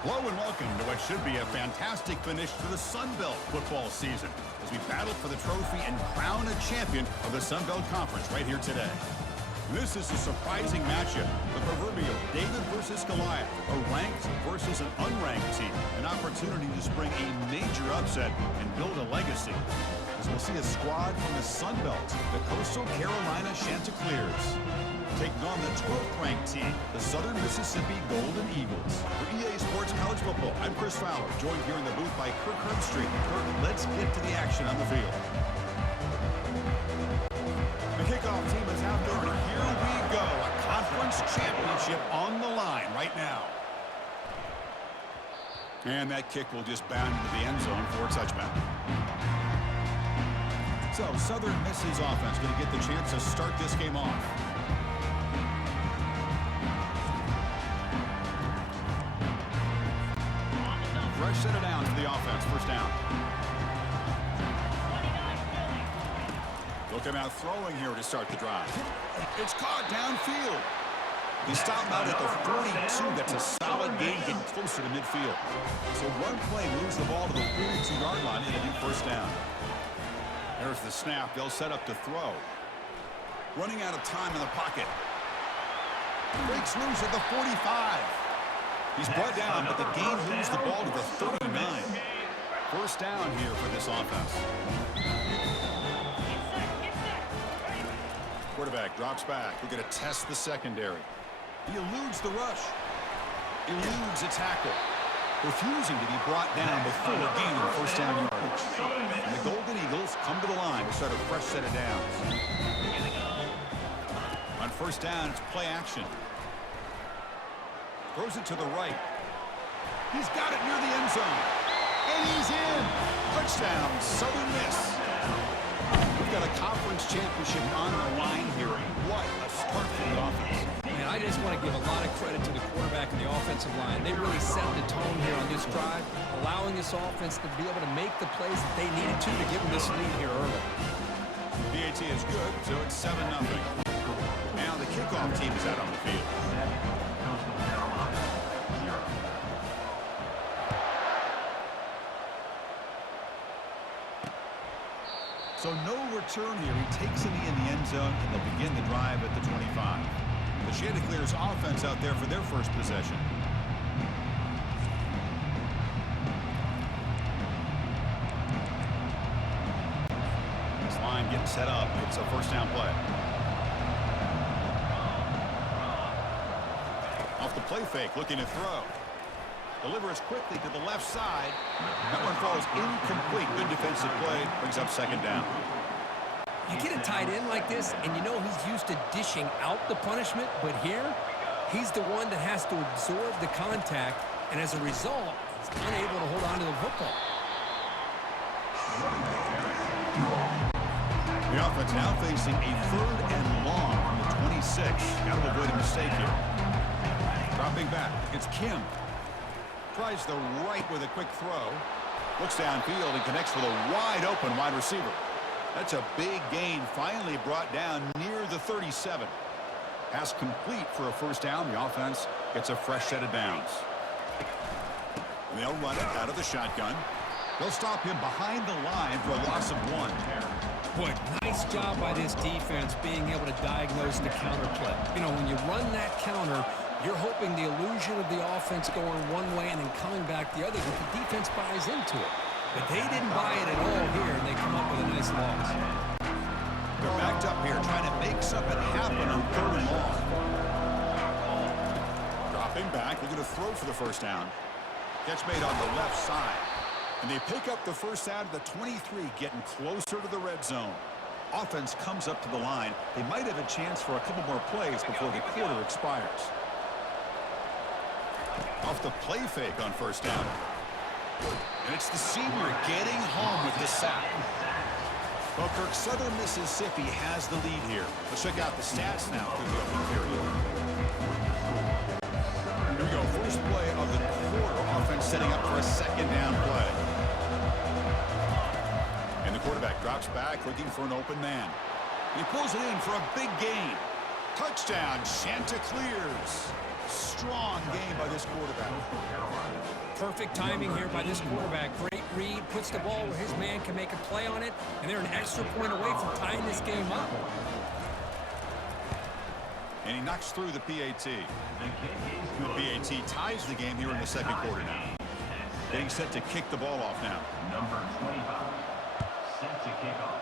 Hello and welcome to what should be a fantastic finish to the Sunbelt football season as we battle for the trophy and crown a champion of the Sunbelt Conference right here today. This is a surprising matchup, the proverbial David versus Goliath, a ranked versus an unranked team, an opportunity to spring a major upset and build a legacy. As we'll see a squad from the Sunbelt, the Coastal Carolina Chanticleers, taking on the 12th ranked team, the Southern Mississippi Golden Eagles. For EA Sports College Football, I'm Chris Fowler, joined here in the booth by Kirk Herbstreit. Kirk, let's get to the action on the field. The kickoff team is out there, and here we go. A conference championship on the line right now. And that kick will just bound into the end zone for a touchback. So, Southern Miss's offense going to get the chance to start this game off. Fresh set it down to the offense, first down. Looking out throwing here to start the drive. It's caught downfield. He stopped out at the 42. That's a solid gain, getting closer to midfield. So one play moves the ball to the 42-yard line and a new first down. There's the snap. They'll set up to throw. Running out of time in the pocket. Breaks loose at the 45. He's brought down, but the game moves the ball to the 39. First down here for this offense. Quarterback drops back. We're going to test the secondary. He eludes the rush. Eludes a tackle. Refusing to be brought down before gaining first down yardage. And the Golden Eagles come to the line to start a fresh set of downs. On first down, it's play action. Throws it to the right. He's got it near the end zone. And he's in. Touchdown, Southern Miss. We've got a conference championship on the line here. What a start for the offense. Man, I just want to give a lot of credit to the quarterback and the offensive line. They really set the tone here on this drive, allowing this offense to be able to make the plays that they needed to give them this lead here early. PAT is good, so it's 7-0. Now the kickoff team is out on the field. So no return here. He takes a knee in the end zone, and they'll begin the drive at the 25. The Chanticleers offense out there for their first possession. This line getting set up. It's a first down play. Off the play fake, looking to throw. Delivers quickly to the left side. That one falls incomplete. Good defensive play. Brings up second down. You get a tight end like this, and you know he's used to dishing out the punishment, but here, he's the one that has to absorb the contact, and as a result, he's unable to hold on to the football. The offense now facing a 3rd and long from the 26. Got to avoid a mistake here. Dropping back. It's Kim. Tries the right with a quick throw. Looks downfield and connects with a wide-open wide receiver. That's a big gain, finally brought down near the 37. Pass complete for a first down. The offense gets a fresh set of downs. They'll run it out of the shotgun. They'll stop him behind the line for a loss of 1. Boy, nice job by this defense being able to diagnose the counter play. You know, when you run that counter, you're hoping the illusion of the offense going one way and then coming back the other, but the defense buys into it. But they didn't buy it at all here, and they come up with a nice loss. They're backed up here trying to make something happen on 3rd and long. Dropping back, they're going to throw for the first down. Catch made on the left side. And they pick up the first out of the 23, getting closer to the red zone. Offense comes up to the line. They might have a chance for a couple more plays before the quarter expires. Off the play fake on first down. And it's the senior getting home with the sack. Well, Kirk, Southern Mississippi has the lead here. Let's check out the stats now through the opening period. Here we go. First play of the quarter. Offense setting up for a second down play. And the quarterback drops back looking for an open man. He pulls it in for a big gain. Touchdown, Chanticleers. Strong game by this quarterback. Perfect timing here by this quarterback. Great read, puts the ball where his man can make a play on it, and they're an extra point away from tying this game up. And he knocks through the PAT. The PAT ties the game here in the second quarter now. Getting set to kick the ball off now. Number 25, set to kick off.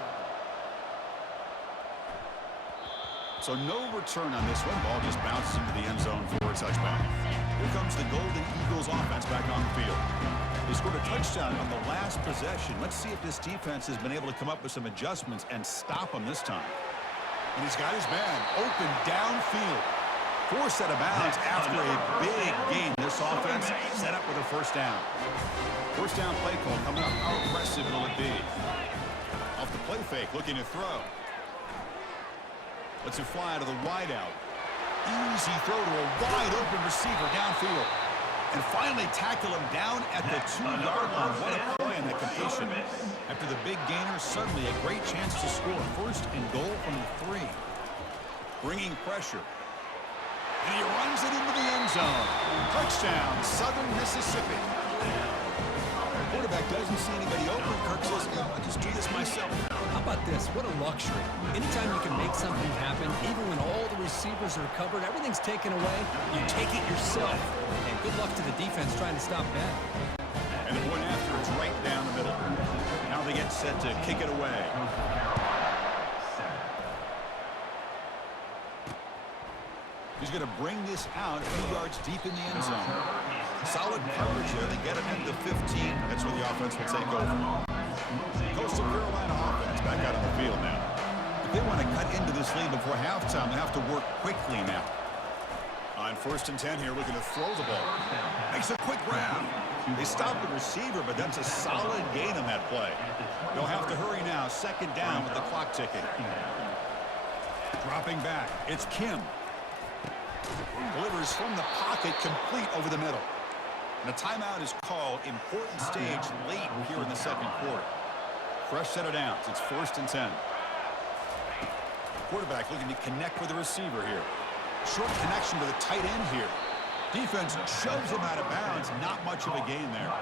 So no return on this one. Ball just bounces into the end zone for a touchback. Here comes the Golden Eagles offense back on the field. They scored a touchdown on the last possession. Let's see if this defense has been able to come up with some adjustments and stop them this time. And he's got his man open downfield. Forced out of bounds after a big game. This offense set up with a first down. First down play call coming up. How aggressive will it be? Off the play fake, looking to throw. Lets it fly out of the wideout. Easy throw to a wide open receiver downfield. And finally tackle him down at the 2-yard line. What a play on that completion. After the big gainer, suddenly a great chance to score. First and goal from the 3. Bringing pressure. And he runs it into the end zone. Touchdown, Southern Mississippi. Quarterback doesn't see anybody open. Kirk says, yeah, I'll just do this myself. How about this? What a luxury. Anytime you can make something happen, even when all the receivers are covered, everything's taken away, you take it yourself. And good luck to the defense trying to stop that. And the point after is right down the middle. Now they get set to kick it away. He's going to bring this out a few yards deep in the end zone. Solid coverage there. They get it into 15. That's where the offense will take over. Coastal Carolina offense back out on the field now. If they want to cut into this lead before halftime, they have to work quickly now. On 1st and 10 here, looking to throw the ball. Makes a quick grab. They stop the receiver, but that's a solid gain on that play. They'll have to hurry now. 2nd down with the clock ticking. Dropping back. It's Kim. Delivers from the pocket, complete over the middle. And a timeout is called. Important stage late here in the second quarter. Fresh set of downs. It's 1st and 10. Quarterback looking to connect with the receiver here. Short connection to the tight end here. Defense shoves him out of bounds. Not much of a gain there.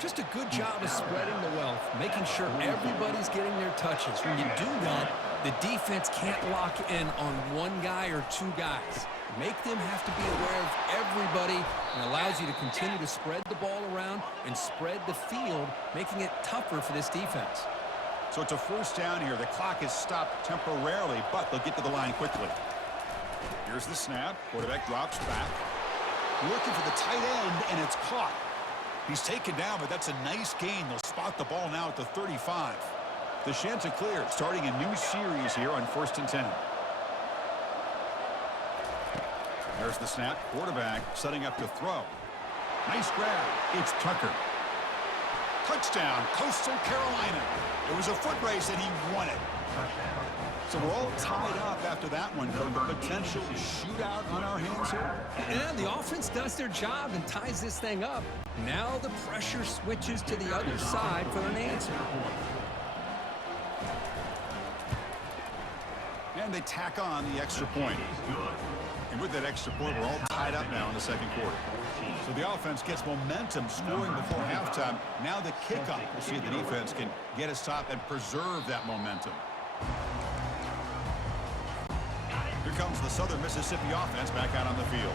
Just a good job of spreading the wealth, making sure everybody's getting their touches. When you do that, the defense can't lock in on one guy or 2 guys. Make them have to be aware of everybody, and allows you to continue to spread the ball around and spread the field, making it tougher for this defense. So it's a 1st down here. The clock is stopped temporarily, but they'll get to the line quickly. Here's the snap. Quarterback drops back. Looking for the tight end, and it's caught. He's taken down, but that's a nice gain. They'll spot the ball now at the 35. The Chanticleer starting a new series here on 1st and 10. There's the snap. Quarterback setting up to throw. Nice grab. It's Tucker. Touchdown, Coastal Carolina. It was a foot race, and he won it. So we're all tied up after that one. A potential shootout on our hands here. And the offense does their job and ties this thing up. Now the pressure switches to the other side for an answer. And they tack on the extra point. And with that extra point, we're all tied up now in the second quarter. So the offense gets momentum, scoring before halftime. Now the kickoff. We'll see if the defense can get a stop and preserve that momentum. Here comes the Southern Mississippi offense back out on the field.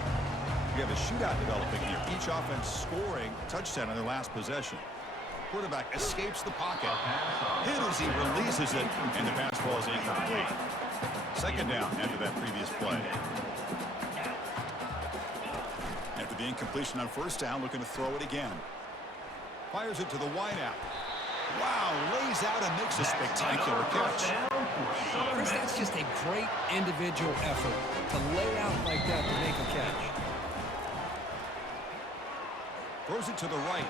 We have a shootout developing here. Each offense scoring a touchdown on their last possession. Quarterback escapes the pocket. Hit as he releases it, and the pass ball is incomplete. 2nd down after that previous play. After the incompletion on 1st down, looking to throw it again. Fires it to the wideout. Wow, lays out and makes a spectacular catch. Chris, that's just a great individual effort to lay out like that to make a catch. Throws it to the right.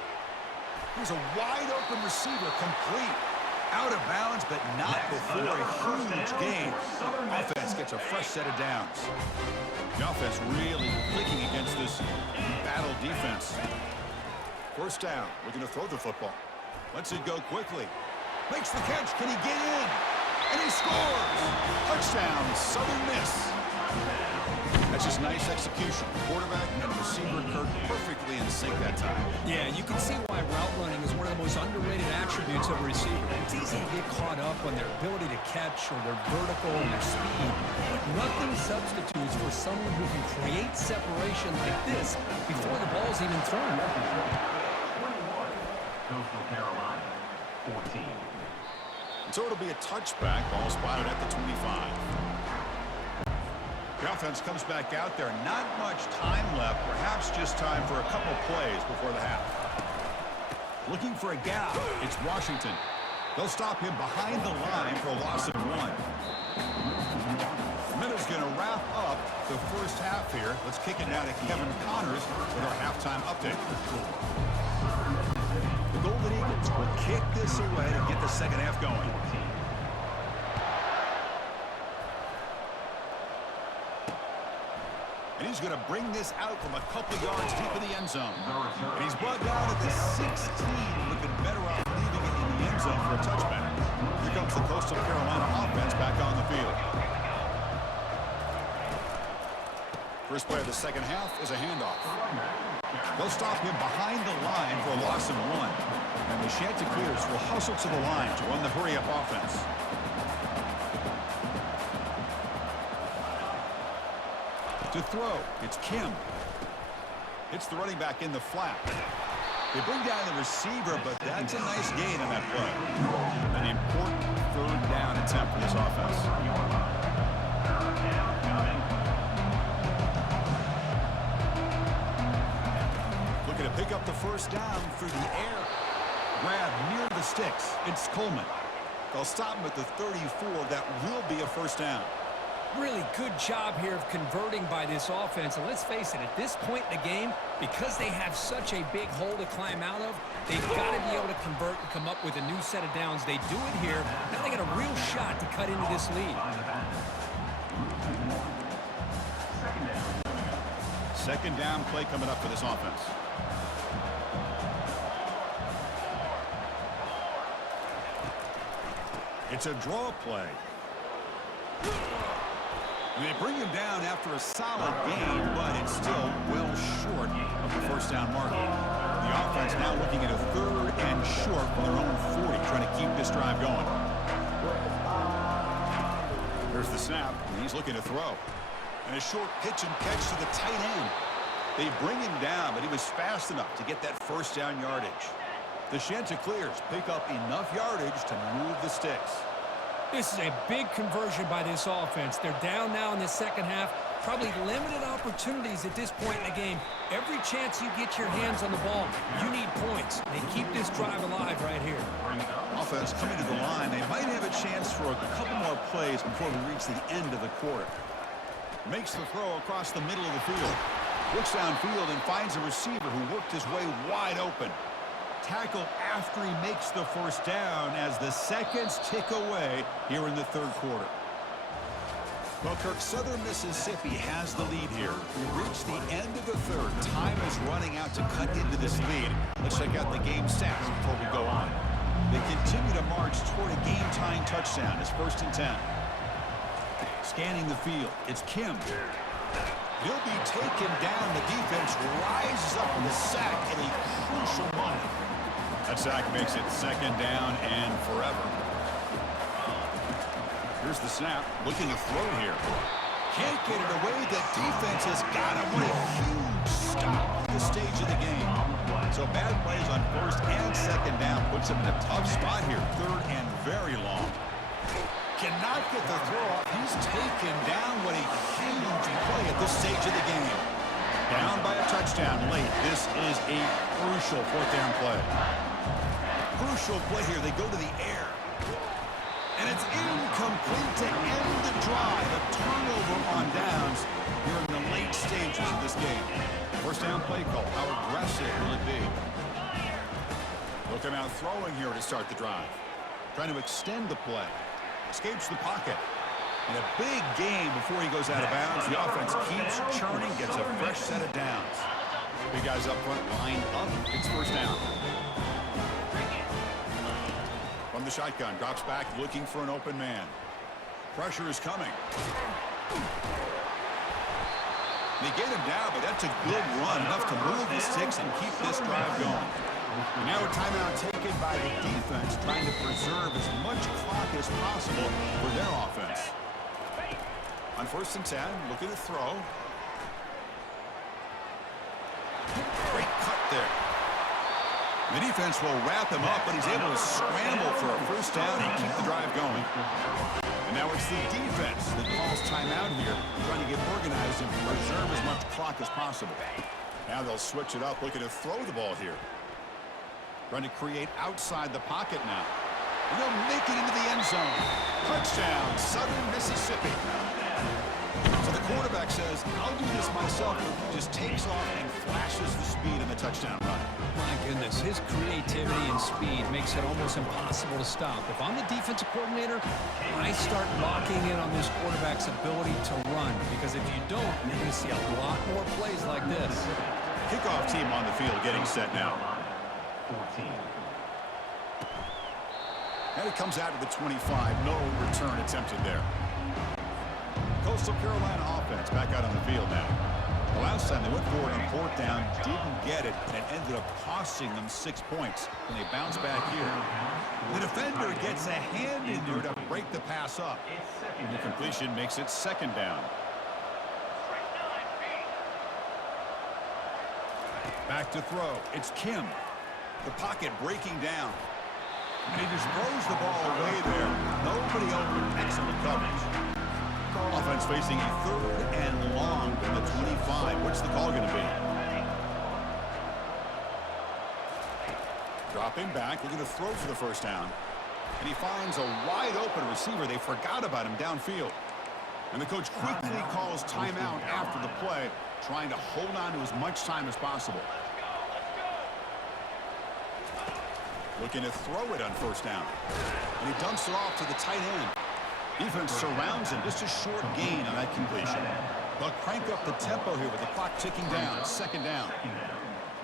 Here's a wide open receiver, complete. Out of bounds, but not before a huge gain. Offense gets a fresh set of downs. The offense really clicking against this battle defense. 1st down, looking to throw the football. Lets it go quickly. Makes the catch. Can he get in? And he scores! Touchdown, Southern Miss. That This is nice execution. Quarterback and receiver occurred perfectly in sync that time. Yeah, you can see why route running is one of the most underrated attributes of a receiver. It's easy to get caught up on their ability to catch or their vertical and their speed, but nothing substitutes for someone who can create separation like this before the ball's even thrown. 21. Coastal Carolina, 14. So it'll be a touchback. Ball spotted at the 25. The offense comes back out there. Not much time left. Perhaps just time for a couple plays before the half. Looking for a gap. It's Washington. They'll stop him behind the line for a loss of 1. Minute's going to wrap up the first half here. Let's kick it now to Kevin Connors with our halftime update. The Golden Eagles will kick this away to get the second half going. And he's going to bring this out from a couple yards deep in the end zone. And he's brought down at the 16, looking better off leaving it in the end zone for a touchback. Here comes the Coastal Carolina offense back on the field. First play of the second half is a handoff. They'll stop him behind the line for a loss of 1. And the Chanticleers will hustle to the line to run the hurry-up offense. To throw, it's Kim. It's the running back in the flat. They bring down the receiver, but that's a nice gain on that play. An important third down attempt for this offense. Looking to pick up the first down through the air. Grab near the sticks. It's Coleman. They'll stop him at the 34. That will be a first down. Really good job here of converting by this offense. And let's face it, at this point in the game, because they have such a big hole to climb out of, they've got to be able to convert and come up with a new set of downs. They do it here. Now they got a real shot to cut into this lead. Second down play coming up for this offense. It's a draw play. And they bring him down after a solid gain, but it's still well short of the first down mark. The offense now looking at a third and short from their own 40, trying to keep this drive going. Here's the snap, and he's looking to throw. And a short pitch and catch to the tight end. They bring him down, but he was fast enough to get that first down yardage. The Chanticleers pick up enough yardage to move the sticks. This is a big conversion by this offense. They're down now in the second half. Probably limited opportunities at this point in the game. Every chance you get your hands on the ball, you need points. They keep this drive alive right here. Offense coming to the line. They might have a chance for a couple more plays before we reach the end of the quarter. Makes the throw across the middle of the field. Looks downfield and finds a receiver who worked his way wide open. Tackle after he makes the first down as the seconds tick away here in the third quarter. Well, Kirk, Southern Mississippi has the lead here. We reach the end of the third. Time is running out to cut into this lead. Let's check out the game stats before we go on. They continue to march toward a game-tying touchdown. It's 1st and 10. Scanning the field, it's Kim. He'll be taken down. The defense rises up with a sack at a crucial moment. That sack makes it second down and forever. Here's the snap. Looking to throw here. Can't get it away. The defense has got him. What a huge stop at this stage of the game. So bad plays on first and second down puts him in a tough spot here. Third and very long. Cannot get the throw off. He's taken down. What a huge play at this stage of the game. Down by a touchdown late. This is a crucial fourth down play. Crucial play here. They go to the air. And it's incomplete to end the drive. A turnover on downs here in the late stages of this game. First down play call. How aggressive will it be? Looking out throwing here to start the drive. Trying to extend the play. Escapes the pocket. And a big game before he goes out of bounds. The offense keeps churning, gets a fresh set of downs. Big guys up front lined up. It's first down. From the shotgun, drops back looking for an open man. Pressure is coming. They get him down, but that's a good run, enough to move the sticks and keep this drive going. And now a timeout taken by the defense, trying to preserve as much clock as possible for their offense. On 1st and 10, looking to throw. Great cut there. The defense will wrap him up, but he's able to scramble for a 1st down and keep the drive going. And now it's the defense that calls timeout here, trying to get organized and preserve as much clock as possible. Now they'll switch it up, looking to throw the ball here. Trying to create outside the pocket now. And they'll make it into the end zone. Touchdown, Southern Mississippi. So the quarterback says, I'll do this myself. He just takes off and flashes the speed in the touchdown run. My goodness, his creativity and speed makes it almost impossible to stop. If I'm the defensive coordinator, I start locking in on this quarterback's ability to run, because if you don't, you're going to see a lot more plays like this. Kickoff team on the field getting set now. 14. And it comes out to the 25. No return attempted there. Coastal Carolina offense back out on the field now. The last time they went forward on 4th down, didn't get it, and it ended up costing them 6 points. And they bounce back here. The defender gets a hand in there to break the pass up. And the completion makes it 2nd down. Back to throw. It's Kim. The pocket breaking down. And he just throws the ball away there. Nobody open. Excellent coverage. Offense facing a 3rd and long from the 25. What's the call going to be? Dropping back. Looking to throw for the 1st down. And he finds a wide open receiver. They forgot about him downfield. And the coach quickly calls timeout after the play, trying to hold on to as much time as possible. Looking to throw it on 1st down. And he dumps it off to the tight end. Defense surrounds him. Just a short gain on that completion. They'll crank up the tempo here with the clock ticking down. 2nd down.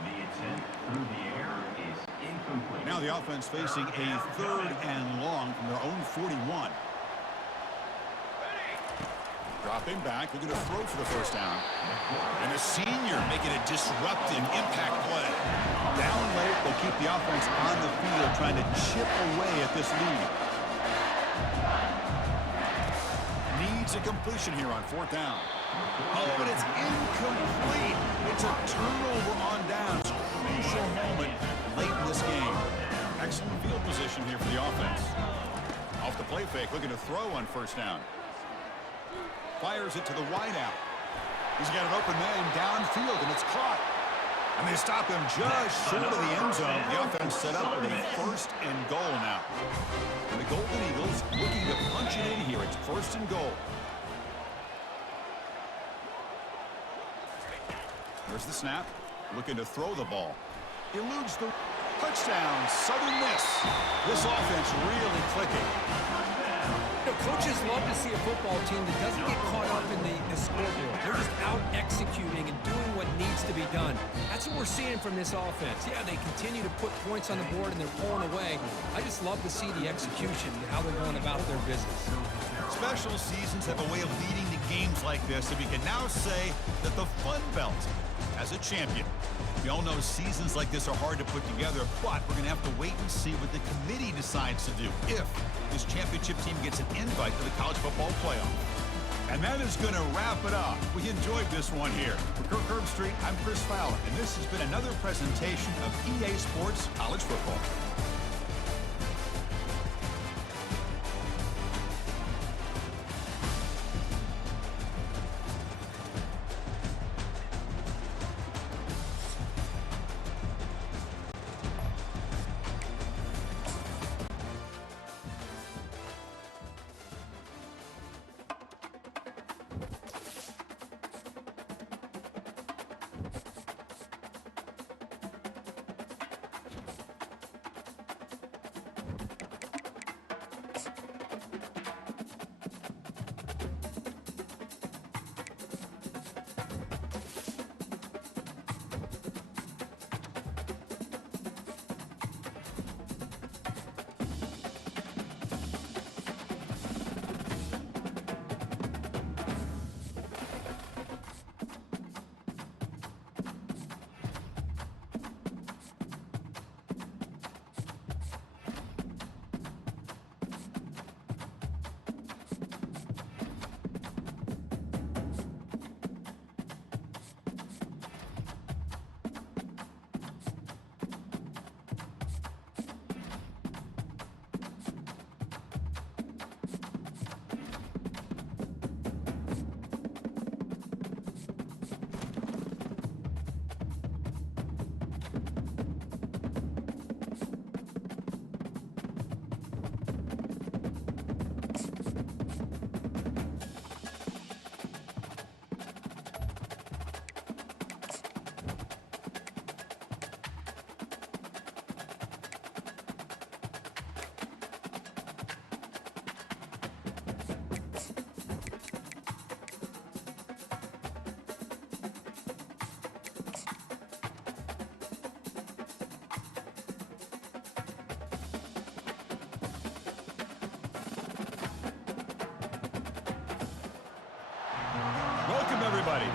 The attempt through the air is incomplete. Now the offense facing a 3rd and long from their own 41. Dropping back. Looking to throw for the 1st down. And the senior making a disruptive impact play. Down late, they'll keep the offense on the field, trying to chip away at this lead. Needs a completion here on 4th down. Oh, but it's incomplete. It's a turnover on downs. Crucial moment late in this game. Excellent field position here for the offense. Off the play fake, looking to throw on 1st down. Fires it to the wideout. He's got an open man downfield, and it's caught. And they stop him just short of the end zone. The offense set up with a 1st and goal now. And the Golden Eagles looking to punch it in here. It's 1st and goal. There's the snap. Looking to throw the ball. Eludes the touchdown. Southern Miss. This offense really clicking. You know, coaches love to see a football team that doesn't get caught up in the scoreboard. They're just out executing and doing what needs to be done. That's what we're seeing from this offense. Yeah, they continue to put points on the board and they're pulling away. I just love to see the execution and how they're going about their business. Special seasons have a way of leading to games like this, and we can now say that the Sunbelt as a champion. We all know seasons like this are hard to put together, but we're going to have to wait and see what the committee decides to do if this championship team gets an invite to the college football playoff. And that is going to wrap it up. We enjoyed this one here. For Kirk Herbstreit, I'm Chris Fowler, and this has been another presentation of EA Sports College Football.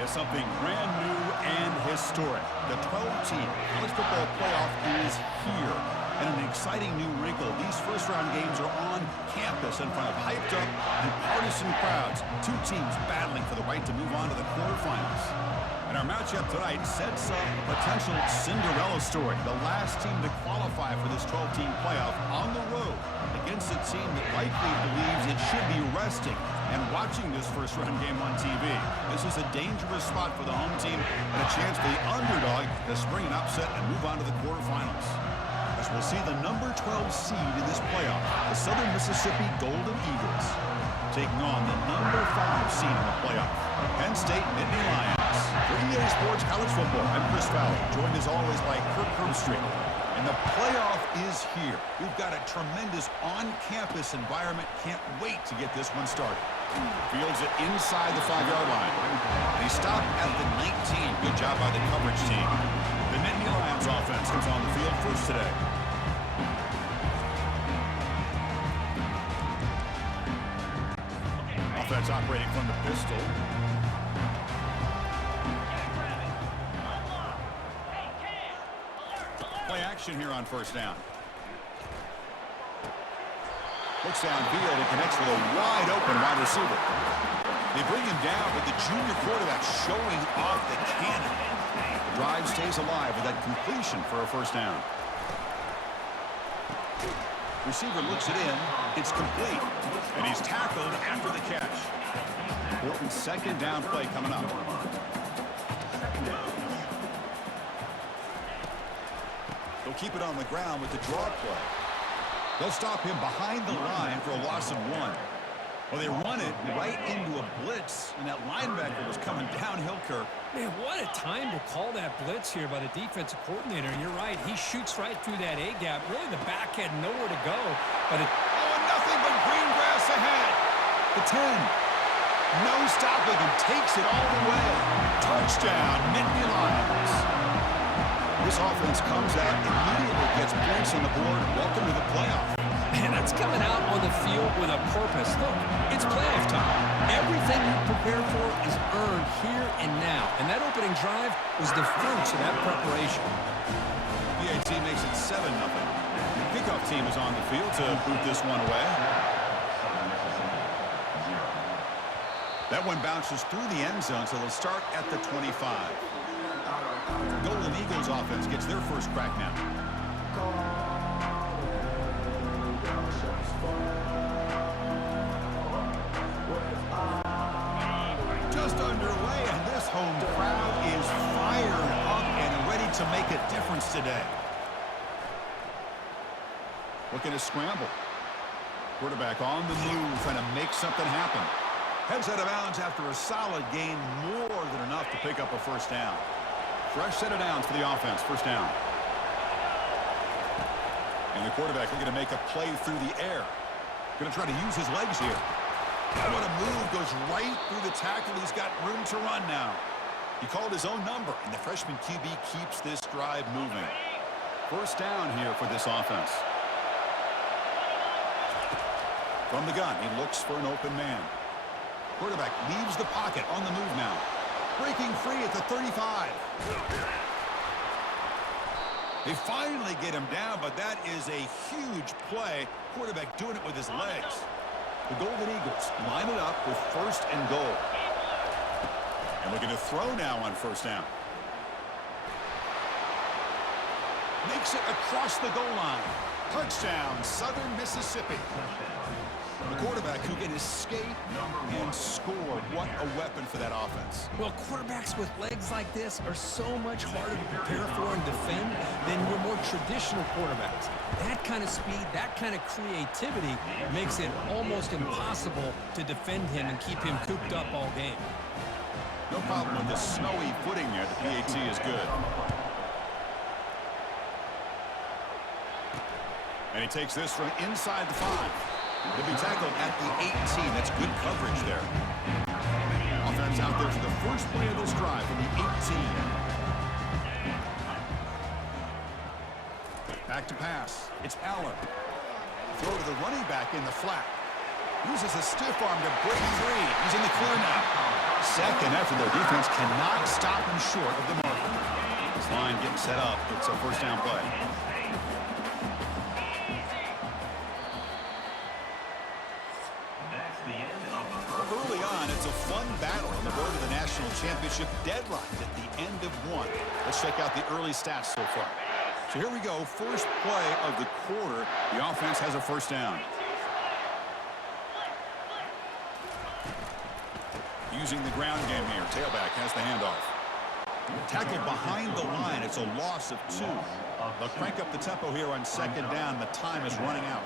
to something brand new and historic. The 12-team college football playoff is here. And an exciting new wrinkle. These first-round games are on campus in front of hyped-up and partisan crowds. Two teams battling for the right to move on to the quarterfinals. And our matchup tonight sets up a potential Cinderella story. The last team to qualify for this 12-team playoff on the road against a team that likely believes it should be resting and watching this first-round game on TV. This is a dangerous spot for the home team and a chance for the underdog to spring an upset and move on to the quarterfinals. As we'll see the number 12 seed in this playoff, the Southern Mississippi Golden Eagles, taking on the number 5 seed in the playoff, Penn State Nittany Lions. For EA Sports College Football, I'm Chris Fowler, joined as always by Kirk Herbstreit. And the playoff is here. We've got a tremendous on-campus environment. Can't wait to get this one started. Fields it inside the 5-yard line. And he stopped at the 19. Good job by the coverage team. The Nittany Lions offense comes on the field first today. Offense operating from the pistol. Play action here on first down. Looks downfield and connects with a wide-open wide receiver. They bring him down, but the junior quarterback showing off the cannon. The drive stays alive with that completion for a first down. Receiver looks it in. It's complete. And he's tackled after the catch. Important second down play coming up. They'll keep it on the ground with the draw play. They'll stop him behind the line for a loss of 1. Well, they run it right into a blitz, and that linebacker was coming downhill, Kirk. Man, what a time to call that blitz here by the defensive coordinator. And you're right, he shoots right through that A-gap. Really, the back had nowhere to go. But nothing but green grass ahead. The 10. No stopping him. Takes it all the way. Touchdown, Nittany Lions. This offense comes out, immediately gets points on the board. Welcome to the playoff. Man, that's coming out on the field with a purpose. Look, it's playoff time. Everything you prepare for is earned here and now. And that opening drive was the fruits of that preparation. PAT makes it 7-0. Kickoff team is on the field to boot this one away. That one bounces through the end zone, so they'll start at the 25. Golden Eagles offense gets their first crack now. Just underway, and this home crowd is fired up and ready to make a difference today. Looking to scramble. Quarterback on the move, trying to make something happen. Heads out of bounds after a solid gain, more than enough to pick up a first down. Fresh set of downs for the offense, first down. And the quarterback looking to make a play through the air. Going to try to use his legs here. What a move, goes right through the tackle. He's got room to run now. He called his own number, and the freshman QB keeps this drive moving. First down here for this offense. From the gun, he looks for an open man. Quarterback leaves the pocket on the move now. Breaking free at the 35. They finally get him down, but that is a huge play. Quarterback doing it with his legs. The Golden Eagles line it up with first and goal. And looking to throw now on first down. Makes it across the goal line. Touchdown, Southern Mississippi. The quarterback who can escape and score. What a weapon for that offense. Well, quarterbacks with legs like this are so much harder to prepare for and defend than your more traditional quarterbacks. That kind of speed, that kind of creativity makes it almost impossible to defend him and keep him cooped up all game. No problem with the snowy footing there. The PAT is good. And he takes this from inside the 5. He'll be tackled at the 18. That's good coverage there. Offense out there for the first play of this drive from the 18. Back to pass. It's Allen. Throw to the running back in the flat. Uses a stiff arm to break free. He's in the clear now. Second effort, their defense cannot stop him short of the mark. This line getting set up. It's a first down play. Early on, it's a fun battle on the road to the national championship deadline at the end of one. Let's check out the early stats so far. So here we go. First play of the quarter. The offense has a first down. Using the ground game here. Tailback has the handoff. Tackled behind the line. It's a loss of 2. They'll crank up the tempo here on second down. The time is running out.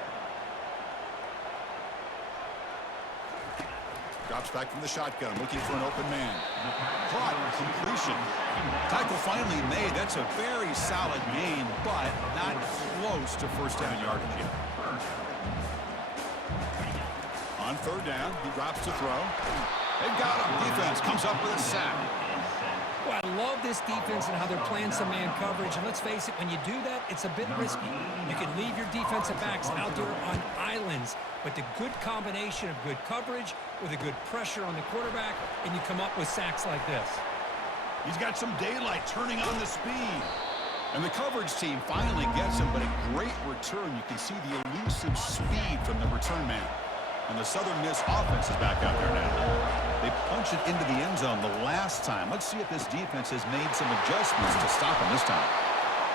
Drops back from the shotgun, looking for an open man. Caught, completion. Tackle finally made. That's a very solid gain, but not close to first down yardage yet. On third down, he drops to throw. They've got him. Defense comes up with a sack. Well, I love this defense and how they're playing some man coverage. And let's face it, when you do that, it's a bit risky. You can leave your defensive backs out there on islands, but the good combination of good coverage with a good pressure on the quarterback, and you come up with sacks like this. He's got some daylight turning on the speed. And the coverage team finally gets him, but a great return. You can see the elusive speed from the return man. And the Southern Miss offense is back out there now. They punched it into the end zone the last time. Let's see if this defense has made some adjustments to stop him this time.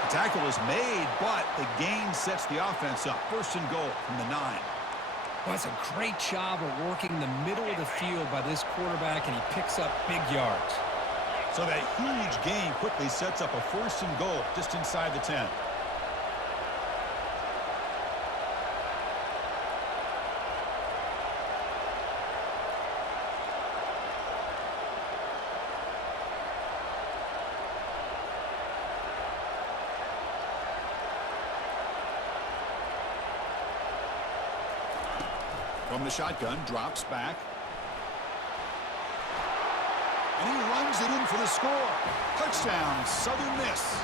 The tackle is made, but the gain sets the offense up. First and goal from the 9. Well, it's a great job of working the middle of the field by this quarterback, and he picks up big yards. So that huge gain quickly sets up a first and goal just inside the 10. From the shotgun, drops back. And he runs it in for the score. Touchdown, Southern Miss.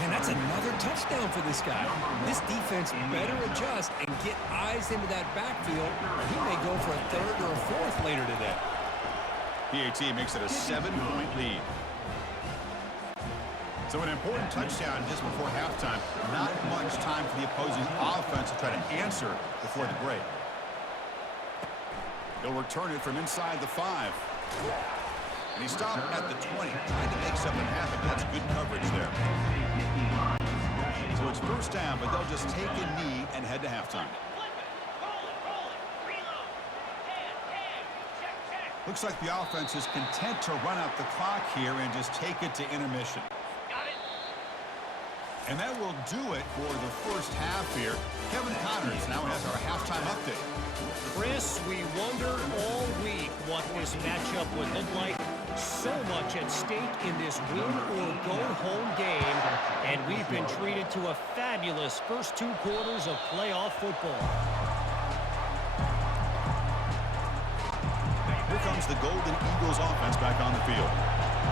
Man, that's another touchdown for this guy. This defense better adjust and get eyes into that backfield, or he may go for a third or a fourth later today. PAT makes it a 7-point lead. So an important touchdown just before halftime. Not much time for the opposing offense to try to answer before the break. He'll return it from inside the 5. And he stopped at the 20, trying to make something happen. That's good coverage there. So it's first down, but they'll just take a knee and head to halftime. Looks like the offense is content to run out the clock here and just take it to intermission. And that will do it for the first half here. Kevin Connors now has our halftime update. Chris, we wondered all week what this matchup would look like. So much at stake in this win-or-go-home game, and we've been treated to a fabulous first 2 quarters of playoff football. Here comes the Golden Eagles offense back on the field.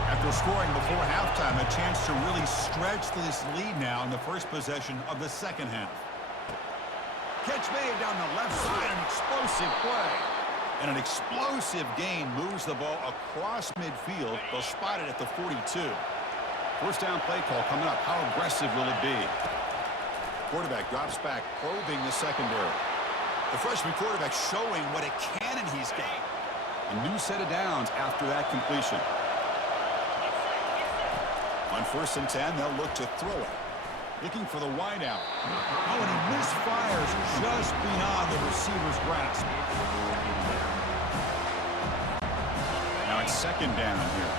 After scoring before halftime, a chance to really stretch this lead now in the first possession of the second half. Catch made down the left side, an explosive play. And an explosive gain moves the ball across midfield. They'll spot it at the 42. First down play call coming up. How aggressive will it be? Quarterback drops back, probing the secondary. The freshman quarterback showing what a cannon he's got. A new set of downs after that completion. On first and 10, they'll look to throw it. Looking for the wideout. Oh, and he misfires just beyond the receiver's grasp. Now it's second down here.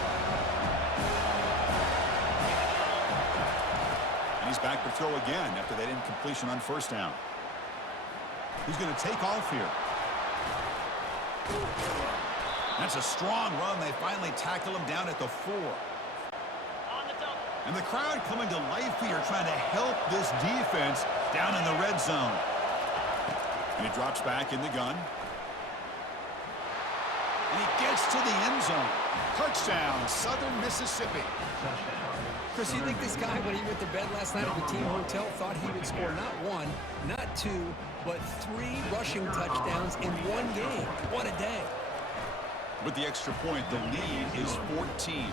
And he's back to throw again after that incompletion on first down. He's going to take off here. That's a strong run. They finally tackle him down at the 4. And the crowd coming to life here, trying to help this defense down in the red zone. And he drops back in the gun. And he gets to the end zone. Touchdown, Southern Mississippi. Chris, you think this guy, when he went to bed last night at the team hotel, thought he would score not one, not two, but 3 rushing touchdowns in one game? What a day. With the extra point, the lead is 14.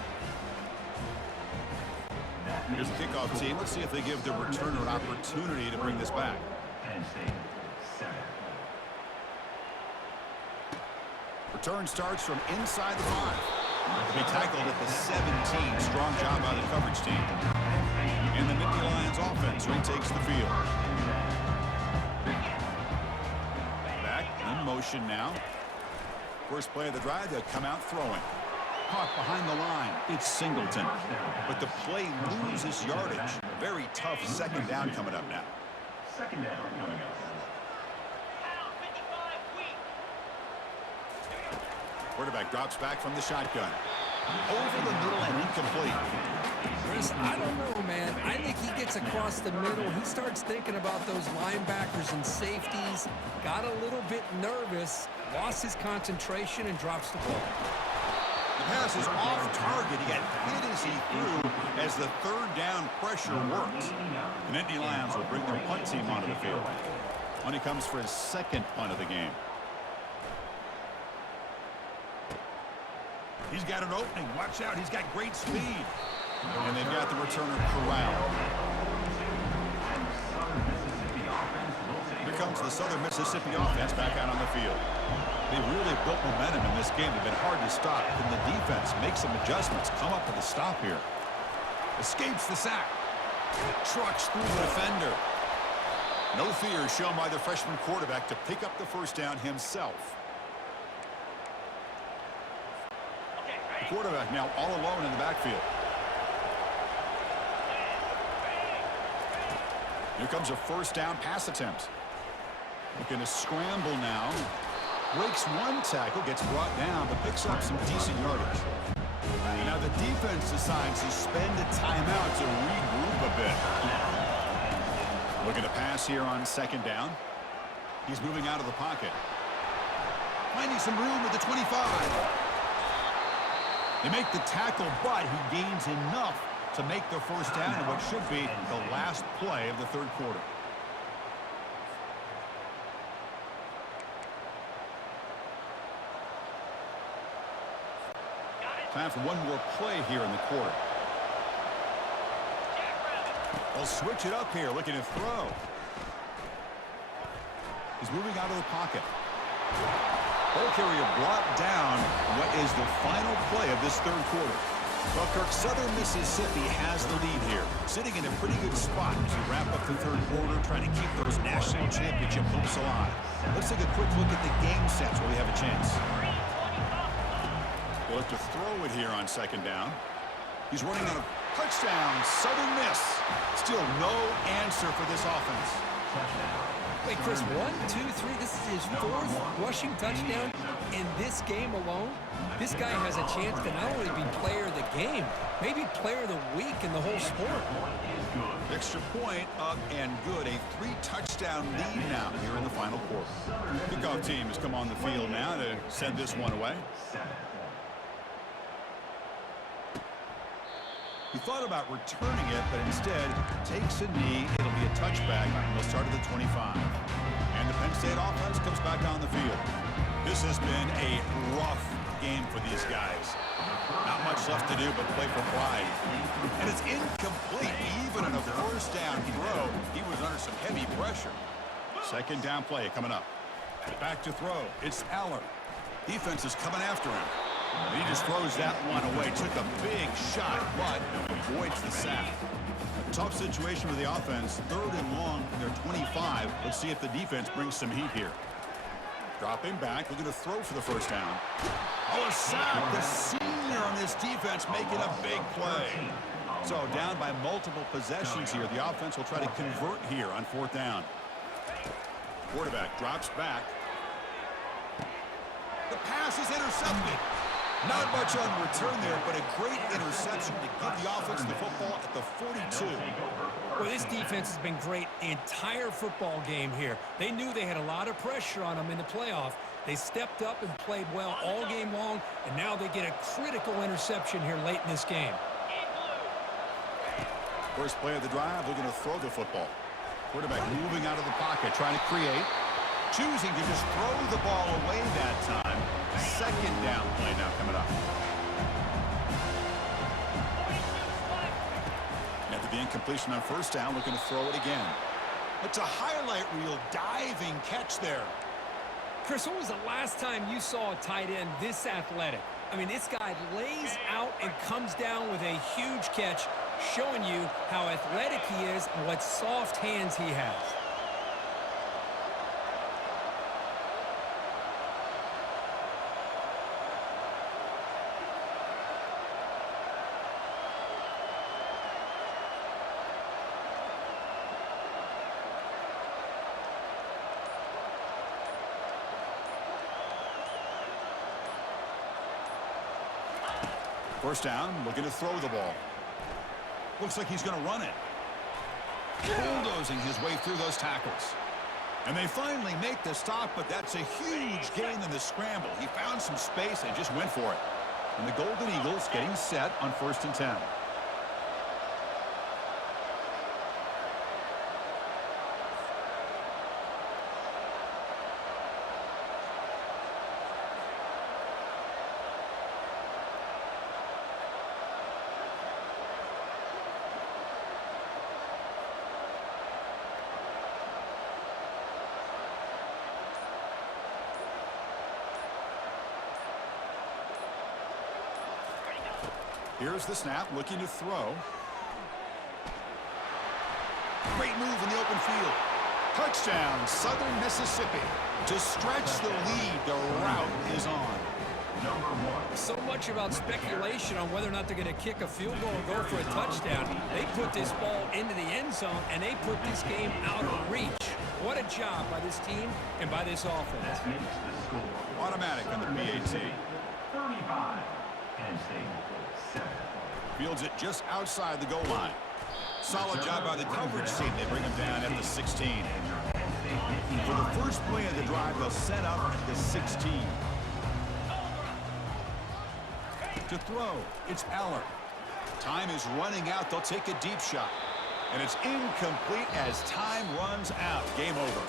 Here's the kickoff team. Let's see if they give the returner an opportunity to bring this back. Return starts from inside the 5. He tackled at the 17. Strong job by the coverage team. And the Nittany Lions offense retakes the field. Back in motion now. First play of the drive, they'll come out throwing. Caught behind the line. It's Singleton. But the play loses yardage. A very tough second down coming up now. Second down coming up. Quarterback drops back from the shotgun. Over the middle and incomplete. Chris, I don't know, man. I think he gets across the middle. He starts thinking about those linebackers and safeties. Got a little bit nervous. Lost his concentration and drops the ball. The pass is off target. He got hit as he threw as the third down pressure works. The Nittany Lions will bring their punt team onto the field. When he comes for his second punt of the game. He's got an opening. Watch out. He's got great speed. And they've got the returner corralled. Here comes the Southern Mississippi offense back out on the field. They really built momentum in this game. They've been hard to stop. Can the defense make some adjustments? Come up with a stop here. Escapes the sack. Trucks through the defender. No fear shown by the freshman quarterback to pick up the first down himself. The quarterback now all alone in the backfield. Here comes a first down pass attempt. Looking to scramble now. Breaks one tackle, gets brought down, but picks up some decent yardage. And now the defense decides to spend a timeout to regroup a bit. Looking to pass here on second down. He's moving out of the pocket. Finding some room at the 25. They make the tackle, but he gains enough to make the first down in what should be the last play of the third quarter. Time for one more play here in the quarter. They'll switch it up here, looking to throw. He's moving out of the pocket. Ball carrier brought down what is the final play of this third quarter. Well, Kirk, Southern Mississippi has the lead here, sitting in a pretty good spot as we wrap up the third quarter, trying to keep those national championship hopes alive. Let's take a quick look at the game stats where we have a chance. They'll have to throw it here on second down. He's running out of touchdown. Southern Miss. Still no answer for this offense. Wait, Chris, 1, 2, 3. This is his 4th rushing touchdown in this game alone. This guy has a chance to not only be player of the game, maybe player of the week in the whole sport. Extra point up and good. A 3-touchdown lead now here in the final quarter. Kickoff team has come on the field now to send this one away. He thought about returning it, but instead takes a knee. It'll be a touchback. They'll start at the 25. And the Penn State offense comes back on the field. This has been a rough game for these guys. Not much left to do but play for pride. And it's incomplete. Even on a first down throw, he was under some heavy pressure. Second down play coming up. Back to throw. It's Aller. Defense is coming after him. And he just throws that one away. Took a big shot, but avoids the sack. A tough situation for the offense. 3rd and long from their 25. Let's see if the defense brings some heat here. Dropping back. Looking to throw for the first down. Oh, a sack. The senior on this defense making a big play. So down by multiple possessions here. The offense will try to convert here on 4th down. Quarterback drops back. The pass is intercepted. Not much on return there, but a great interception to give the offense the football at the 42. Well, this defense has been great the entire football game here. They knew they had a lot of pressure on them in the playoff. They stepped up and played well all game long, and now they get a critical interception here late in this game. First play of the drive, they're going to throw the football. Quarterback moving out of the pocket, trying to create. Choosing to just throw the ball away that time. Second down play now coming up. After the incompletion on first down, looking to throw it again. It's a highlight reel diving catch there. Chris, when was the last time you saw a tight end this athletic? I mean, this guy lays out and comes down with a huge catch, showing you how athletic he is and what soft hands he has. First down, looking to throw the ball. Looks like he's going to run it. Bulldozing his way through those tackles. And they finally make the stop, but that's a huge gain in the scramble. He found some space and just went for it. And the Golden Eagles getting set on 1st and 10. Here's the snap, looking to throw. Great move in the open field. Touchdown, Southern Mississippi. To stretch the lead, the route is on. So much about speculation on whether or not they're going to kick a field goal or go for a touchdown. They put this ball into the end zone, and they put this game out of reach. What a job by this team and by this offense. Automatic on the PAT. 35. Penn State. Fields it just outside the goal line. Solid job by the coverage team. They bring him down at the 16. For the first play of the drive, they'll set up at the 16. To throw, it's Aller. Time is running out. They'll take a deep shot. And it's incomplete as time runs out. Game over.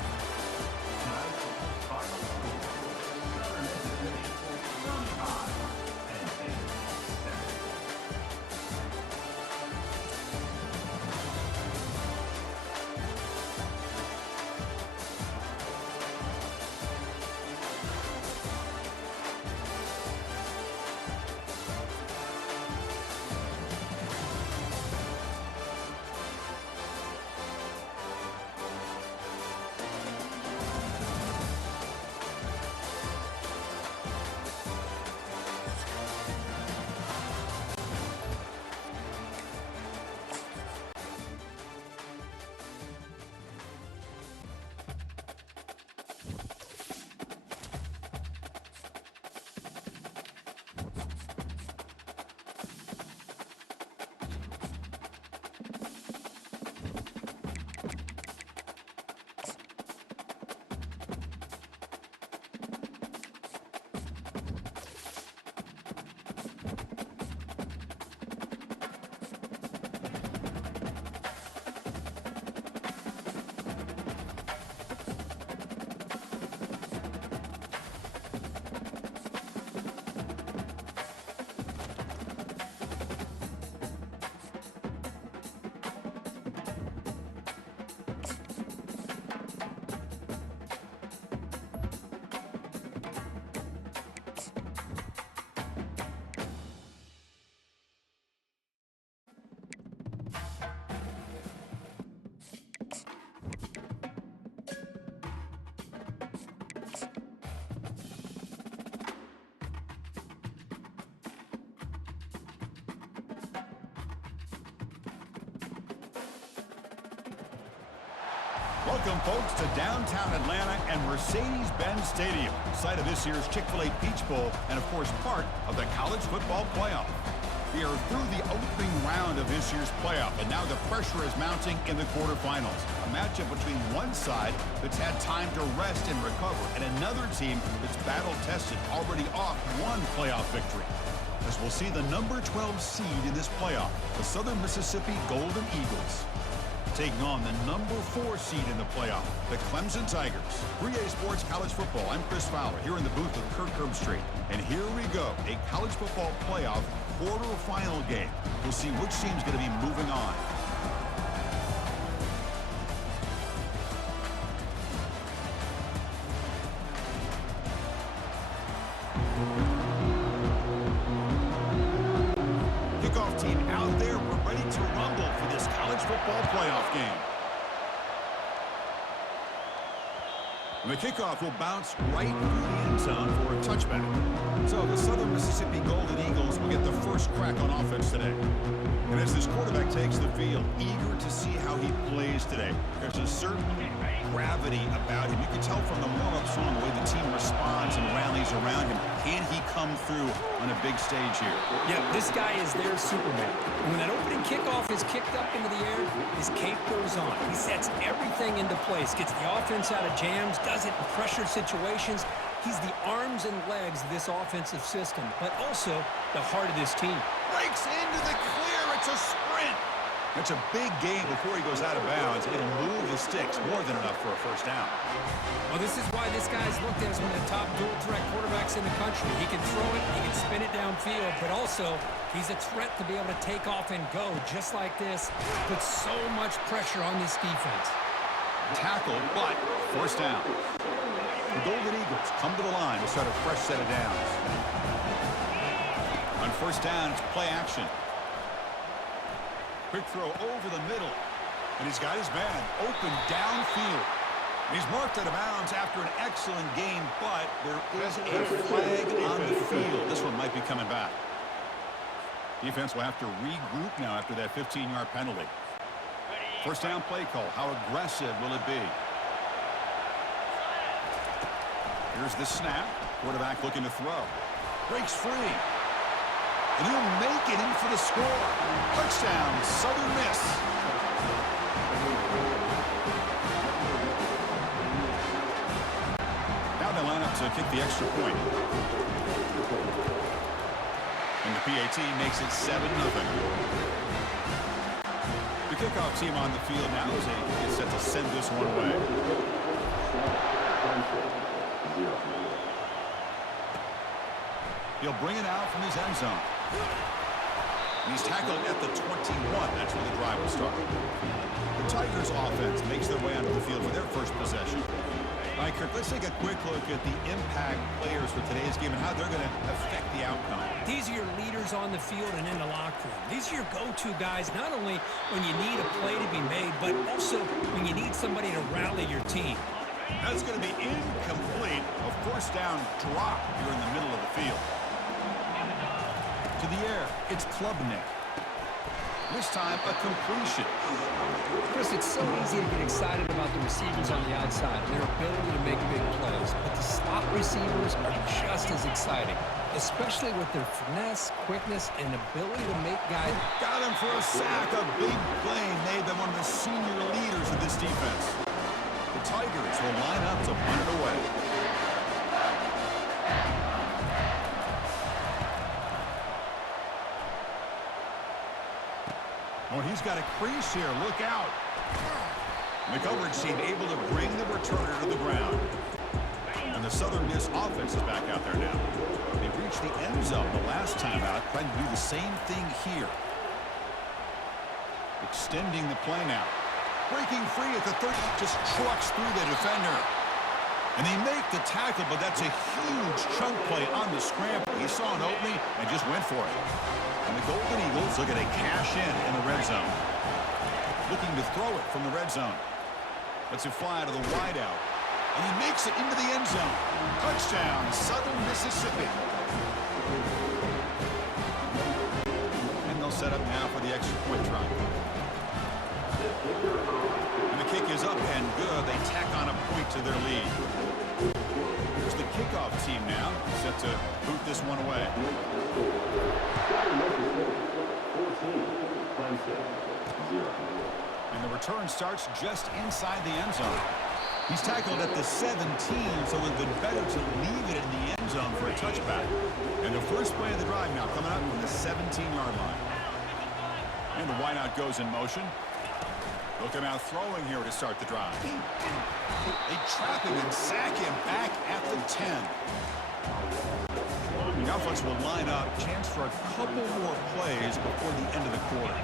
Welcome, folks, to downtown Atlanta and Mercedes-Benz Stadium, site of this year's Chick-fil-A Peach Bowl and, of course, part of the college football playoff. We are through the opening round of this year's playoff, and now the pressure is mounting in the quarterfinals. A matchup between one side that's had time to rest and recover, and another team that's battle-tested, already off one playoff victory. as we'll see the number 12 seed in this playoff, the Southern Mississippi Golden Eagles, taking on the number 4 seed in the playoff, the Clemson Tigers. 3A Sports College Football, I'm Chris Fowler, here in the booth with Kirk Herbstreit. And here we go, a college football playoff quarterfinal game. We'll see which team's going to be moving on. Kickoff team out there. We're ready to rumble for this college football playoff game. And the kickoff will bounce right through the end zone for a touchback. So the Southern Mississippi Golden Eagles will get the first crack on offense today. And as this quarterback takes the field, eager to see how he plays today. There's a certain gravity about him. You can tell from the warm-up song the way the team responds and rallies around him. Can he come through on a big stage here? Yeah, this guy is their Superman. And when that opening kickoff is kicked up into the air, his cape goes on. He sets everything into place, gets the offense out of jams, does it in pressure situations. He's the arms and legs of this offensive system, but also the heart of this team. Breaks into the clear. It's a sprint. It's a big gain before he goes out of bounds. It'll move the sticks more than enough for a first down. Well, this is why this guy's looked at as one of the top dual-threat quarterbacks in the country. He can throw it, he can spin it downfield, but also he's a threat to be able to take off and go just like this. Puts so much pressure on this defense. Tackle, but first down. The Golden Eagles come to the line to start a fresh set of downs. On first down, it's play action. Quick throw over the middle. And he's got his man open downfield. He's marked out of bounds after an excellent game, but there is a flag on the field. This one might be coming back. Defense will have to regroup now after that 15-yard penalty. First down play call. How aggressive will it be? Here's the snap. Quarterback looking to throw. Breaks free. And he'll make it in for the score. Touchdown, Southern Miss. Now they line up to kick the extra point. And the PAT makes it 7-0. The kickoff team on the field now as they get set to send this one away. He'll bring it out from his end zone. And he's tackled at the 21. That's where the drive will start. The Tigers offense makes their way onto the field for their first possession. All right, Kirk, let's take a quick look at the impact players for today's game and how they're going to affect the outcome. These are your leaders on the field and in the locker room. These are your go-to guys, not only when you need a play to be made, but also when you need somebody to rally your team. That's going to be incomplete. A first down drop here in the middle of the field. To the air, it's Klubnik. This time, a completion. Chris, it's so easy to get excited about the receivers on the outside and their ability to make big plays, but the slot receivers are just as exciting, especially with their finesse, quickness, and ability to make guys. Got him for a sack. A big play made them one of the senior leaders of this defense. The Tigers will line up to punt it away. Oh, he's got a crease here. Look out. The coverage team able to bring the returner to the ground. And the Southern Miss offense is back out there now. They reached the end zone the last time out, trying to do the same thing here. Extending the play now. Breaking free at the 30, just trucks through the defender. And they make the tackle, but that's a huge chunk play on the scramble. He saw an opening and just went for it. And the Golden Eagles look at a cash in the red zone. Looking to throw it from the red zone. Lets it fly to the wideout. And he makes it into the end zone. Touchdown, Southern Mississippi. And they'll set up now for the extra point try. And the kick is up and good. They tack on a point to their lead. Here's the kickoff team now, set to boot this one away. And the return starts just inside the end zone. He's tackled at the 17, so it would have been better to leave it in the end zone for a touchback. And the first play of the drive now coming up from the 17-yard line. And the wideout goes in motion. Look him out throwing here to start the drive. They trap him and sack him back at the 10. The offense will line up. Chance for a couple more plays before the end of the quarter.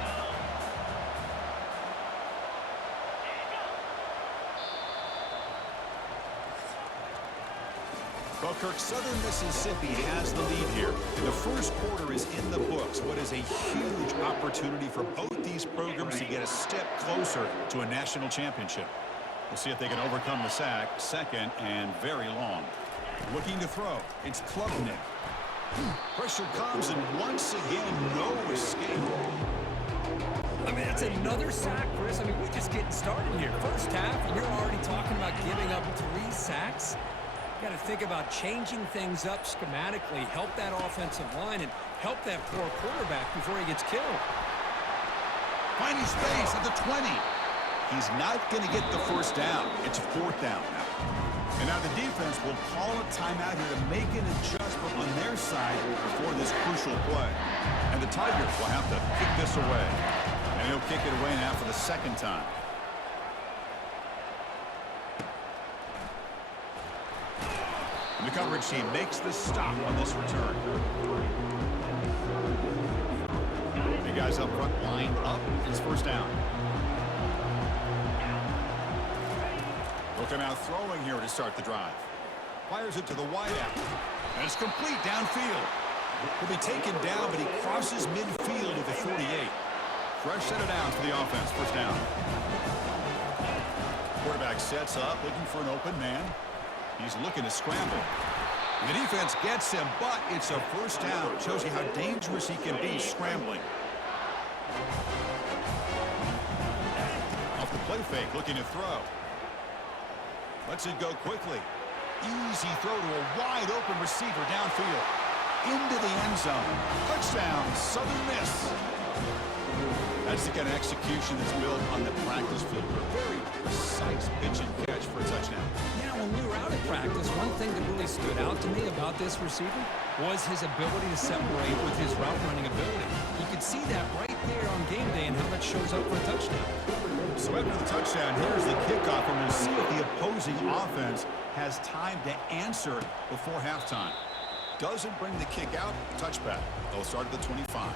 Well, Kirk, Southern Mississippi has the lead here. And the first quarter is in the books. What is a huge opportunity for both these programs to get a step closer to a national championship. We'll see if they can overcome the sack. Second and very long. Looking to throw. It's Klubnik. Pressure comes, and once again, no escape. I mean, it's another sack, Chris. I mean, we're just getting started here. First half, and you're already talking about giving up 3 sacks. Got to think about changing things up schematically, help that offensive line, and help that poor quarterback before he gets killed. Finding space at the 20. He's not going to get the first down. It's 4th down now. And now the defense will call a timeout here to make an adjustment on their side before this crucial play. And the Tigers will have to kick this away. And he'll kick it away now for the 2nd time. And the coverage team makes the stop on this return. The guys up front lined up. It's 1st down. Looking out throwing here to start the drive. Fires it to the wideout. And it's complete downfield. He'll be taken down, but he crosses midfield at the 48. Fresh set of downs for the offense. 1st down. Quarterback sets up, looking for an open man. He's looking to scramble. The defense gets him, but it's a 1st down. Shows you how dangerous he can be scrambling. Off the play fake, looking to throw. Lets it go quickly. Easy throw to a wide-open receiver downfield. Into the end zone. Touchdown, Southern Miss. That's the kind of execution that's built on the practice field. A very precise pitch and catch for a touchdown. Yeah, when we were out at practice, one thing that really stood out to me about this receiver was his ability to separate with his route running ability. You could see that right there on game day and how that shows up for a touchdown. So after the touchdown, here's the kickoff, and we'll see if the opposing offense has time to answer before halftime. Doesn't bring the kick out, touchback. They'll start at the 25.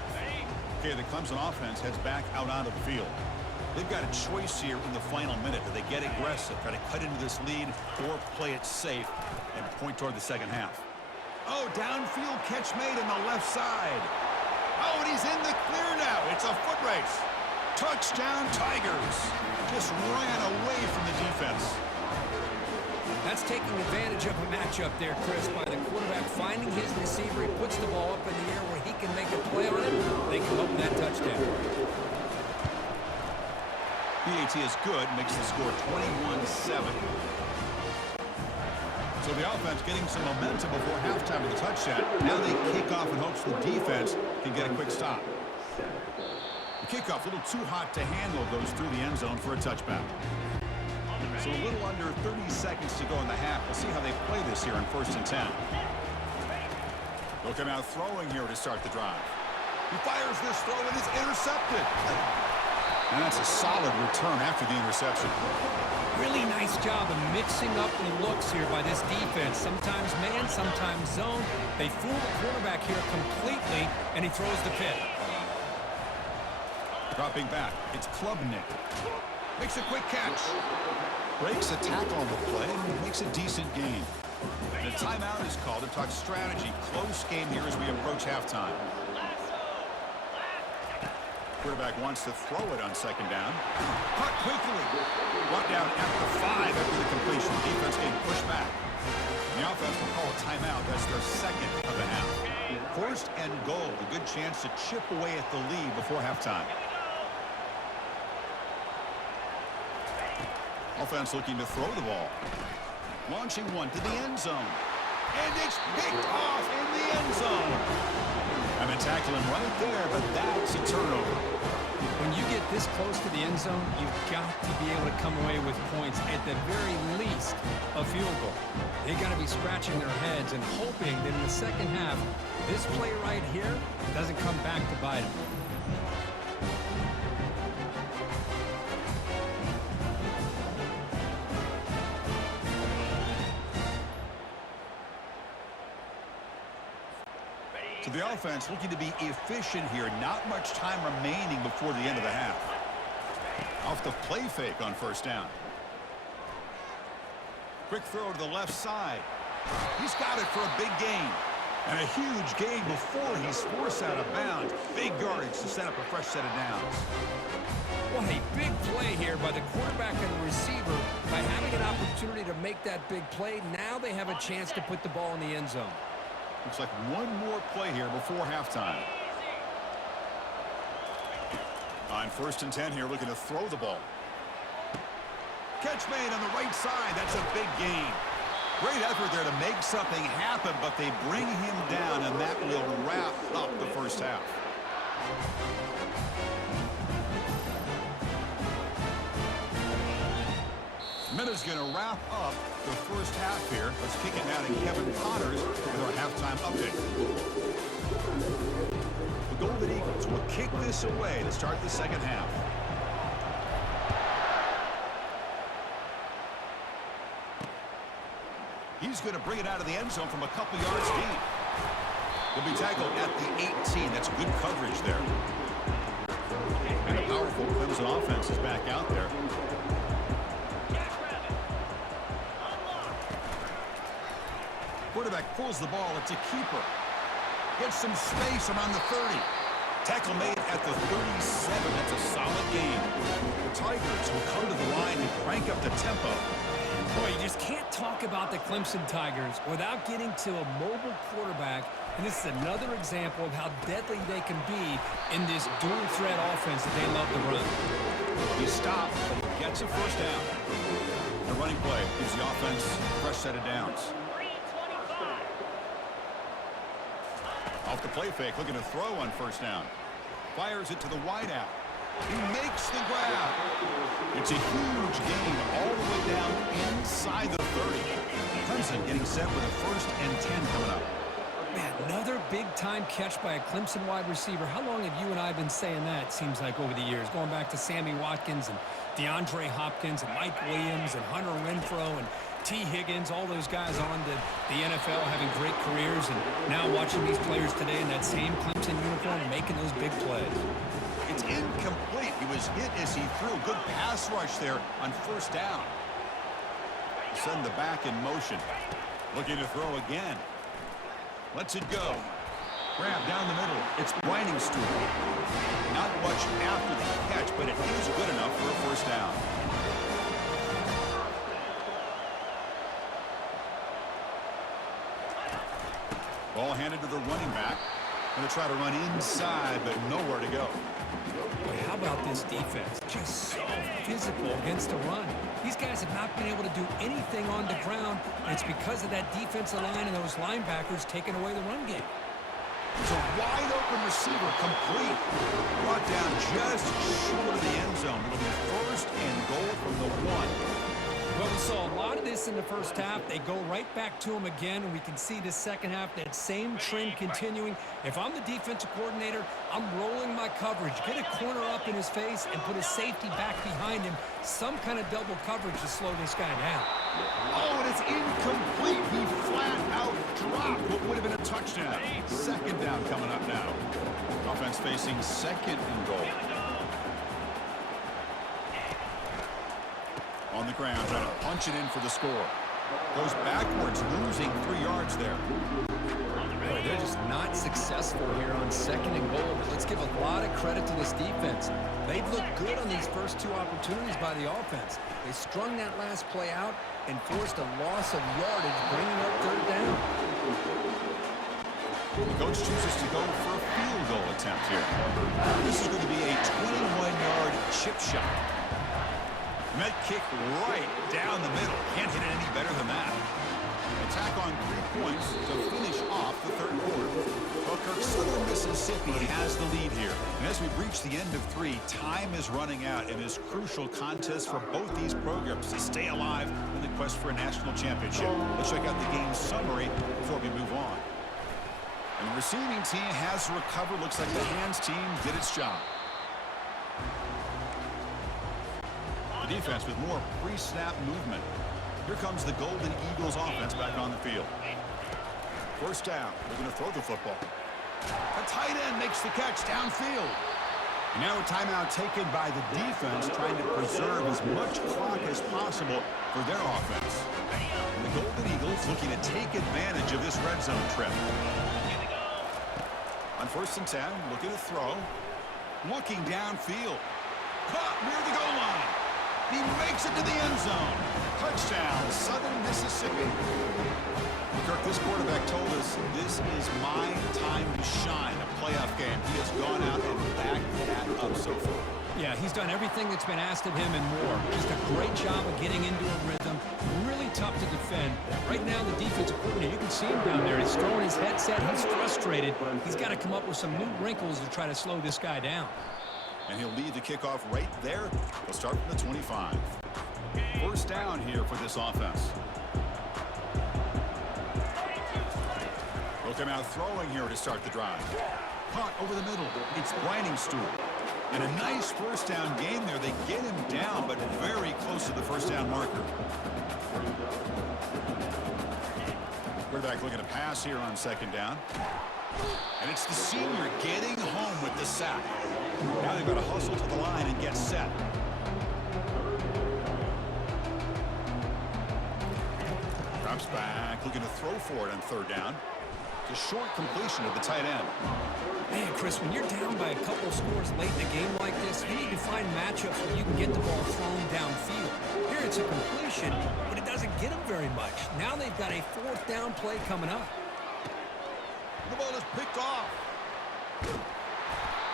Okay, the Clemson offense heads back out onto the field. They've got a choice here in the final minute. Do they get aggressive, try to cut into this lead, or play it safe and point toward the 2nd half? Oh, downfield catch made on the left side. Oh, and he's in the clear now. It's a foot race. Touchdown, Tigers. Just ran away from the defense. That's taking advantage of a matchup there, Chris, by the quarterback finding his receiver. He puts the ball up in the air where he can make a play on it. They come up with that touchdown. PAT is good, makes the score 21-7. So the offense getting some momentum before halftime with the touchdown. Now they kick off in hopes the defense can get a quick stop. The kickoff, a little too hot to handle, goes through the end zone for a touchback. So a little under 30 seconds to go in the half. We'll see how they play this here in 1st and 10. They'll come out throwing here to start the drive. He fires this throw and it's intercepted. And that's a solid return after the interception. Really nice job of mixing up the looks here by this defense. Sometimes man, sometimes zone. They fool the quarterback here completely, and he throws the pick. Dropping back, it's Klubnik. Makes a quick catch. Breaks a tackle on the play and makes a decent gain. The timeout is called to talk strategy. Close game here as we approach halftime. Quarterback wants to throw it on 2nd down. Caught quickly. Brought down at the 5 after the completion. Defense getting pushed back. The offense will call a timeout. That's their 2nd of the half. 1st and goal. A good chance to chip away at the lead before halftime. Offense looking to throw the ball. Launching one to the end zone. And it's picked off in the end zone. And they tackle him right there, but that's a turnover. When you get this close to the end zone, you've got to be able to come away with points, at the very least, a field goal. They got to be scratching their heads and hoping that in the second half, this play right here doesn't come back to bite them. So the offense looking to be efficient here. Not much time remaining before the end of the half. Off the play fake on first down. Quick throw to the left side. He's got it for a big gain. And a huge gain before he's forced out of bounds. Big yardage to set up a fresh set of downs. What a big play here by the quarterback and the receiver. By having an opportunity to make that big play, now they have a chance to put the ball in the end zone. Looks like one more play here before halftime. On 1st and 10 here, looking to throw the ball. Catch made on the right side. That's a big gain. Great effort there to make something happen, but they bring him down, and that will wrap up the first half. Minutes going to wrap up the first half here. Let's kick it now to Kevin Connors with our halftime update. The Golden Eagles will kick this away to start the second half. He's going to bring it out of the end zone from a couple yards deep. He'll be tackled at the 18. That's good coverage there. And a powerful Clemson offense is back out there. Quarterback pulls the ball. It's a keeper. Gets some space around the 30. Tackle made at the 37. That's a solid gain. The Tigers will come to the line and crank up the tempo. Boy, you just can't talk about the Clemson Tigers without getting to a mobile quarterback. And this is another example of how deadly they can be in this dual-threat offense that they love to run. He stopped, but he gets a first down. The running play gives the offense a fresh set of downs. Off the play fake, looking to throw on first down. Fires it to the wideout. He makes the grab. It's a huge gain all the way down inside the 30. Clemson getting set with a 1st and 10 coming up. Man, another big-time catch by a Clemson wide receiver. How long have you and I been saying that, seems like, over the years? Going back to Sammy Watkins and DeAndre Hopkins and Mike Williams and Hunter Renfrow and T. Higgins, all those guys on to the NFL having great careers, and now watching these players today in that same Clemson uniform making those big plays. It's incomplete. He was hit as he threw. Good pass rush there on first down. Send the back in motion. Looking to throw again. Lets it go. Grab down the middle. It's Briningstool. Not much after the catch, but it is good enough for a first down. Ball handed to the running back. Going to try to run inside, but nowhere to go. Boy, how about this defense? Just so physical against the run. These guys have not been able to do anything on the ground, and it's because of that defensive line and those linebackers taking away the run game. It's a wide-open receiver, complete. Brought down just short of the end zone. It'll be 1st and goal from the 1. Well, we saw a lot of this in the first half. They go right back to him again, and we can see the second half, that same trend continuing. If I'm the defensive coordinator, I'm rolling my coverage. Get a corner up in his face and put a safety back behind him. Some kind of double coverage to slow this guy down. Oh, and it's incomplete. He flat out dropped what would have been a touchdown. 2nd down coming up now. Offense facing 2nd and goal. On the ground, trying to punch it in for the score. Goes backwards, losing 3 yards there. Boy, they're just not successful here on 2nd and goal. But let's give a lot of credit to this defense. They've looked good on these first 2 opportunities by the offense. They strung that last play out and forced a loss of yardage, bringing up 3rd down. The coach chooses to go for a field goal attempt here. This is going to be a 21-yard chip shot. Met kick right down the middle. Can't hit it any better than that. Attack on 3 points to finish off the 3rd quarter. Well, Kirk, Southern Mississippi has the lead here. And as we reach the end of 3, time is running out in this crucial contest for both these programs to stay alive in the quest for a national championship. Let's check out the game summary before we move on. And the receiving team has recovered. Looks like the hands team did its job. The defense with more pre-snap movement. Here comes the Golden Eagles offense back on the field. First down. They're going to throw the football. A tight end makes the catch downfield. And now a timeout taken by the defense, trying to preserve as much clock as possible for their offense. And the Golden Eagles looking to take advantage of this red zone trip. On 1st and 10, looking to throw. Looking downfield. Caught near the goal line. He makes it to the end zone. Touchdown, Southern Mississippi. Kirk, this quarterback told us this is my time to shine, a playoff game. He has gone out and backed that up so far. Yeah, he's done everything that's been asked of him and more. Just a great job of getting into a rhythm. Really tough to defend. Right now, the defensive coordinator, you can see him down there. He's throwing his headset. He's frustrated. He's got to come up with some new wrinkles to try to slow this guy down. And he'll lead the kickoff right there. He'll start from the 25. First down here for this offense. He'll come out throwing here to start the drive. Caught over the middle. It's Briningstool. And a nice first down game there. They get him down, but very close to the first down marker. Quarterback looking to pass here on 2nd down. And it's the senior getting home with the sack. Now they've got to hustle to the line and get set. Drops back, looking to throw for it on 3rd down. It's a short completion of the tight end. Man, Chris, when you're down by a couple scores late in a game like this, you need to find matchups where you can get the ball thrown downfield. Here it's a completion, but it doesn't get them very much. Now they've got a 4th down play coming up. The ball is picked off.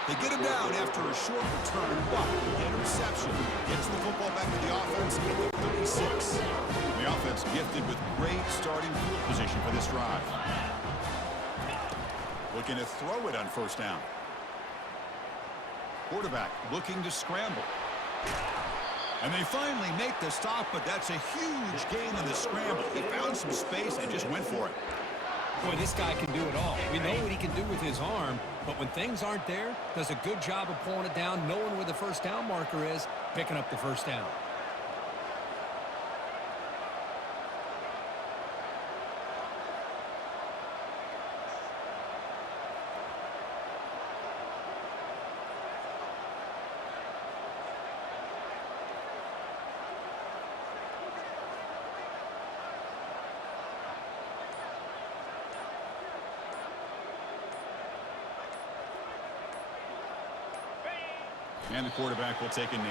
They get him down after a short return, but the interception gets the football back to the offense at the 36. The offense gifted with great starting field position for this drive. Looking to throw it on 1st down. Quarterback looking to scramble. And they finally make the stop, but that's a huge gain in the scramble. He found some space and just went for it. Boy, this guy can do it all. We know what he can do with his arm, but when things aren't there, does a good job of pulling it down, knowing where the first down marker is, picking up the first down. And the quarterback will take a knee.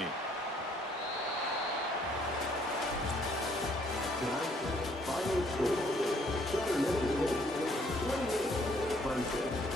Final score, Southern Mississippi, 28-26.